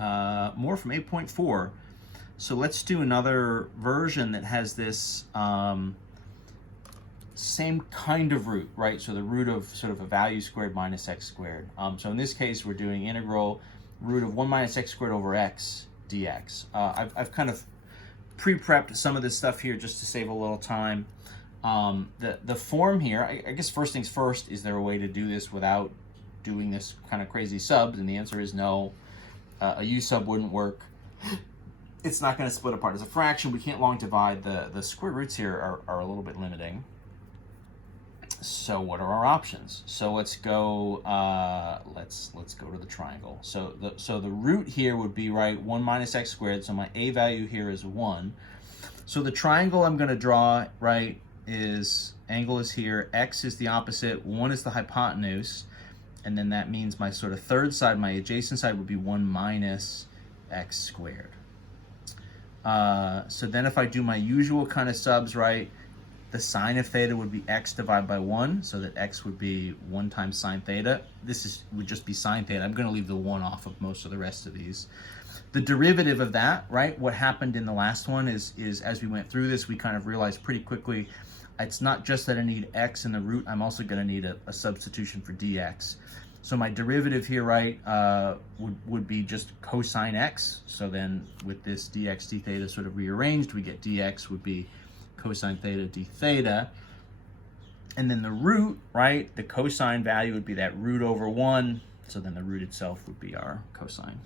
more from 8.4. So let's do another version that has this same kind of root, right? So the root of sort of a value squared minus x squared. So in this case, we're doing integral root of 1 minus x squared over x dx. I've kind of pre-prepped some of this stuff here just to save a little time. The form here, I guess first things first, is there a way to do this without doing this kind of crazy subs? And the answer is no. A u sub wouldn't work. It's not going to split apart as a fraction. We can't long divide. The square roots here are a little bit limiting. So what are our options? So let's go let's go to the triangle. So the root here would be, right, 1 minus x squared. So my a value here is 1. So the triangle I'm going to draw, right, is angle is here, x is the opposite, 1 is the hypotenuse, and then that means my sort of third side, my adjacent side, would be 1 minus x squared. So then if I do my usual kind of subs, right, the sine of theta would be x divided by 1, so that x would be 1 times sine theta. This would just be sine theta. I'm going to leave the 1 off of most of the rest of these. The derivative of that, right, what happened in the last one is as we went through this, we kind of realized pretty quickly it's not just that I need x in the root, I'm also going to need a substitution for dx. So my derivative here, right, would be just cosine x. So then with this dx d theta sort of rearranged, we get dx would be cosine theta d theta. And then the root, right, the cosine value would be that root over 1. So then the root itself would be our cosine.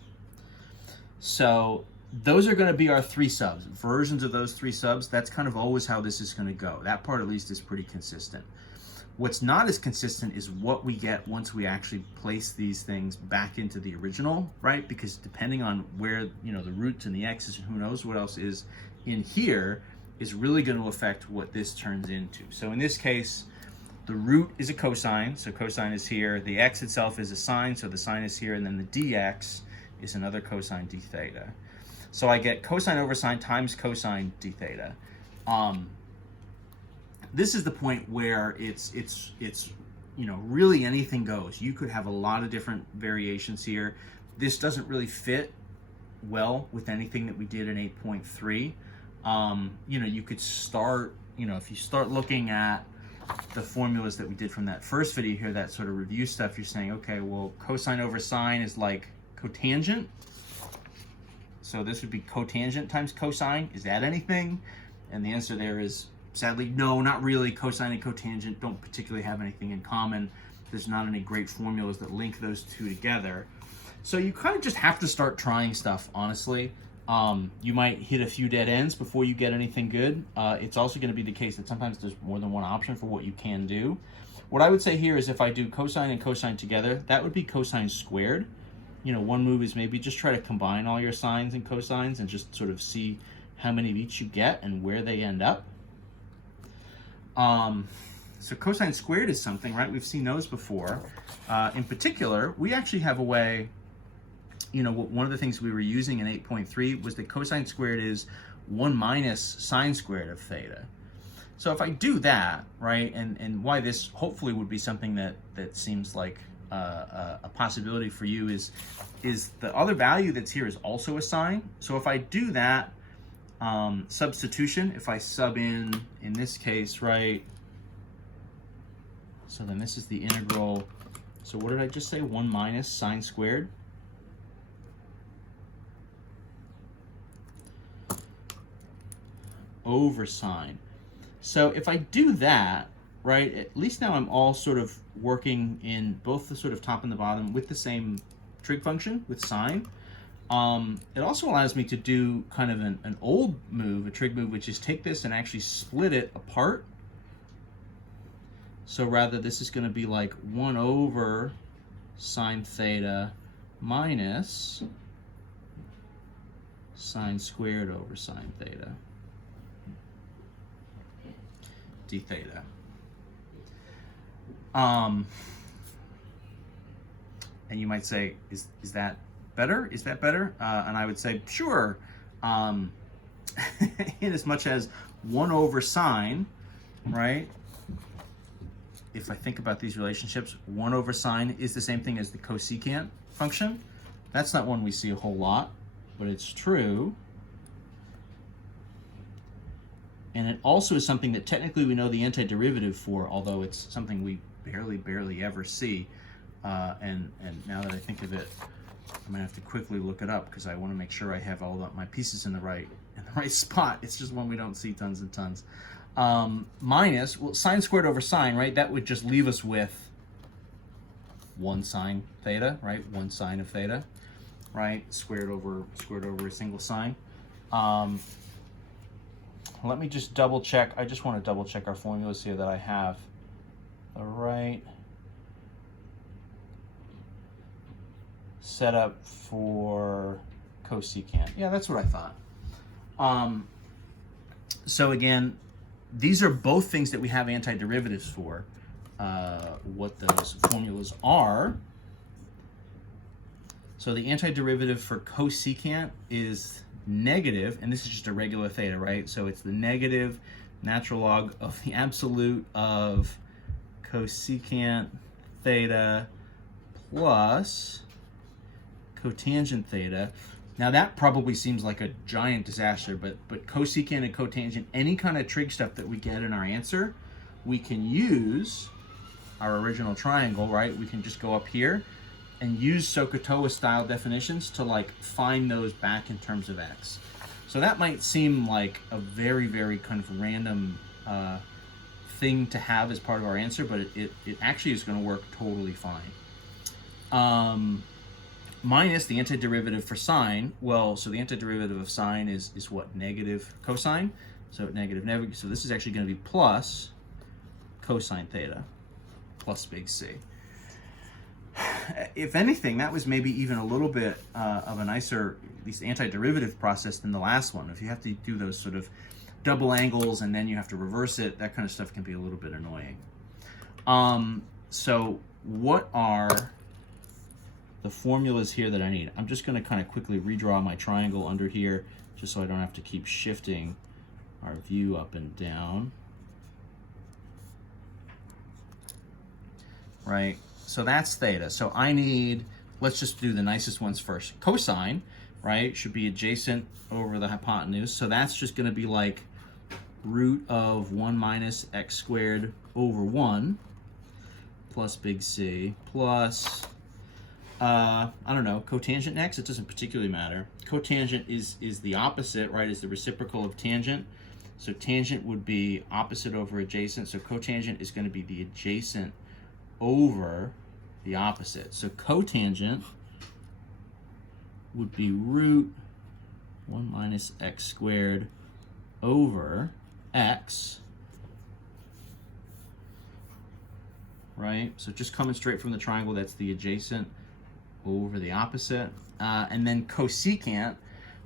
So those are going to be our 3 subs. Versions of those 3 subs, that's kind of always how this is going to go. That part at least is pretty consistent. What's not as consistent is what we get once we actually place these things back into the original, right? Because depending on where, you know, the roots and the x's and who knows what else is in here is really going to affect what this turns into. So in this case, the root is a cosine, so cosine is here. The x itself is a sine, so the sine is here, and then the dx is another cosine d theta. So I get cosine over sine times cosine d theta. This is the point where it's you know, really anything goes. You could have a lot of different variations here. This doesn't really fit well with anything that we did in 8.3. You know, you could start, you know, if you start looking at the formulas that we did from that first video here, that sort of review stuff, you're saying, okay, well, cosine over sine is like cotangent. So this would be cotangent times cosine. Is that anything? And the answer there is, sadly, no, not really. Cosine and cotangent don't particularly have anything in common. There's not any great formulas that link those two together. So you kind of just have to start trying stuff, honestly. You might hit a few dead ends before you get anything good. It's also going to be the case that sometimes there's more than one option for what you can do. What I would say here is if I do cosine and cosine together, that would be cosine squared. You know, one move is maybe just try to combine all your sines and cosines and just sort of see how many of each you get and where they end up. So cosine squared is something, right? We've seen those before. In particular, we actually have a way, you know, one of the things we were using in 8.3 was that cosine squared is 1 minus sine squared of theta. So if I do that, right, and why this hopefully would be something that seems like a possibility for you is the other value that's here is also a sine. So if I do that substitution, if I sub in this case, right, so then this is the integral. So what did I just say? 1 minus sine squared. Over sine. So if I do that, right, at least now I'm all sort of working in both the sort of top and the bottom with the same trig function with sine. It also allows me to do kind of an old move, a trig move, which is take this and actually split it apart. So rather, this is going to be like 1 over sine theta minus sine squared over sine theta d theta. And you might say, is that better? Is that better? And I would say, sure. In as much as 1 over sine, right? If I think about these relationships, 1 over sine is the same thing as the cosecant function. That's not one we see a whole lot, but it's true. And it also is something that technically we know the antiderivative for, although it's something we barely ever see. And now that I think of it, I'm gonna have to quickly look it up because I want to make sure I have all my pieces in the right spot. It's just one we don't see tons and tons. Minus, well, sine squared over sine, right? That would just leave us with 1 sine theta, right? 1 sine of theta, right? Squared over a single sine. Let me just double check. I just want to double check our formulas here that I have the right setup for cosecant. Yeah, that's what I thought. So again, these are both things that we have antiderivatives for. What those formulas are. So the antiderivative for cosecant is negative, and this is just a regular theta, right? So it's the negative natural log of the absolute of cosecant theta plus cotangent theta. Now that probably seems like a giant disaster, but cosecant and cotangent, any kind of trig stuff that we get in our answer, we can use our original triangle, right? We can just go up here and use SOHCAHTOA style definitions to like find those back in terms of x. So that might seem like a very kind of random thing to have as part of our answer, but it actually is going to work totally fine. Minus the antiderivative for sine. Well, so the antiderivative of sine is what? Negative cosine. So negative. So this is actually going to be plus cosine theta plus big C. If anything, that was maybe even a little bit of a nicer, at least antiderivative process than the last one. If you have to do those sort of double angles and then you have to reverse it, that kind of stuff can be a little bit annoying. So what are the formulas here that I need? I'm just going to kind of quickly redraw my triangle under here just so I don't have to keep shifting our view up and down. Right? So that's theta. So I need, let's just do the nicest ones first. Cosine, right, should be adjacent over the hypotenuse. So that's just going to be like root of 1 minus x squared over 1 plus big C plus, I don't know, cotangent next. It doesn't particularly matter. Cotangent is the opposite, right, is the reciprocal of tangent. So tangent would be opposite over adjacent. So cotangent is going to be the adjacent over the opposite. So cotangent would be root 1 minus x squared over x, right? So just coming straight from the triangle, that's the adjacent over the opposite. And then cosecant,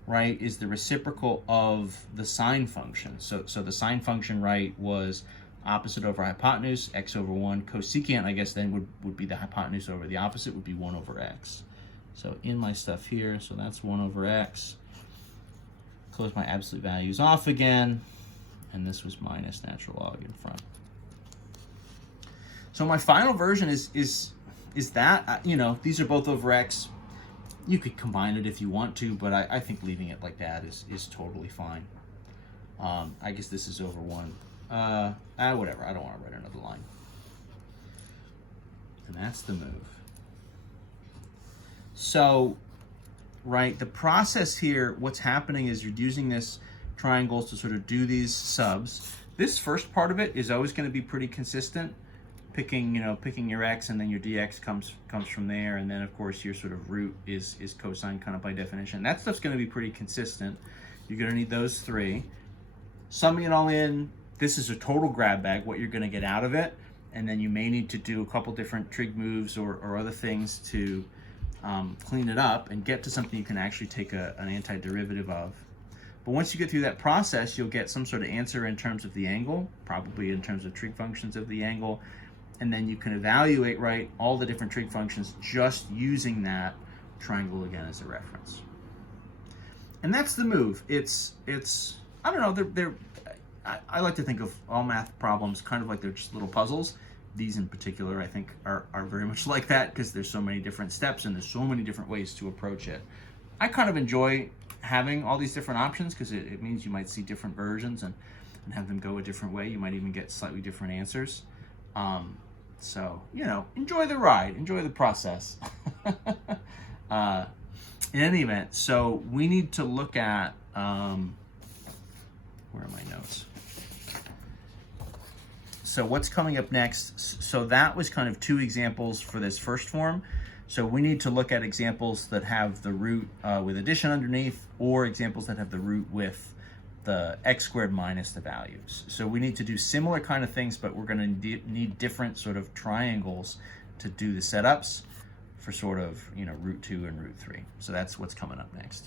right, is the reciprocal of the sine function. So the sine function, right, was opposite over hypotenuse, x over 1. Cosecant, I guess, then would be the hypotenuse over the opposite, would be 1 over x. So in my stuff here, so that's 1 over x. Close my absolute values off again, and this was minus natural log in front. So my final version is that, you know, these are both over x. You could combine it if you want to, but I think leaving it like that is totally fine. I guess this is over 1. Whatever, I don't want to write another line. And that's the move. So, right, the process here, what's happening is you're using this triangles to sort of do these subs. This first part of it is always going to be pretty consistent. Picking your x, and then your dx comes from there, and then of course your sort of root is cosine kind of by definition. That stuff's going to be pretty consistent. You're going to need those three. Summing it all in, this is a total grab bag, what you're going to get out of it, and then you may need to do a couple different trig moves or other things to clean it up and get to something you can actually take an antiderivative of. But once you get through that process, you'll get some sort of answer in terms of the angle, probably in terms of trig functions of the angle, and then you can evaluate, right, all the different trig functions just using that triangle again as a reference. And that's the move. It's I don't know, I like to think of all math problems kind of like they're just little puzzles, These in particular, I think, are very much like that because there's so many different steps and there's so many different ways to approach it. I kind of enjoy having all these different options because it means you might see different versions and have them go a different way. You might even get slightly different answers. So, you know, enjoy the ride, enjoy the process. In any event, so we need to look at, where are my notes? So what's coming up next? So that was kind of 2 examples for this first form. So we need to look at examples that have the root with addition underneath, or examples that have the root with the x squared minus the values. So we need to do similar kind of things, but we're going to need different sort of triangles to do the setups for sort of, you know, root 2 and root 3. So that's what's coming up next.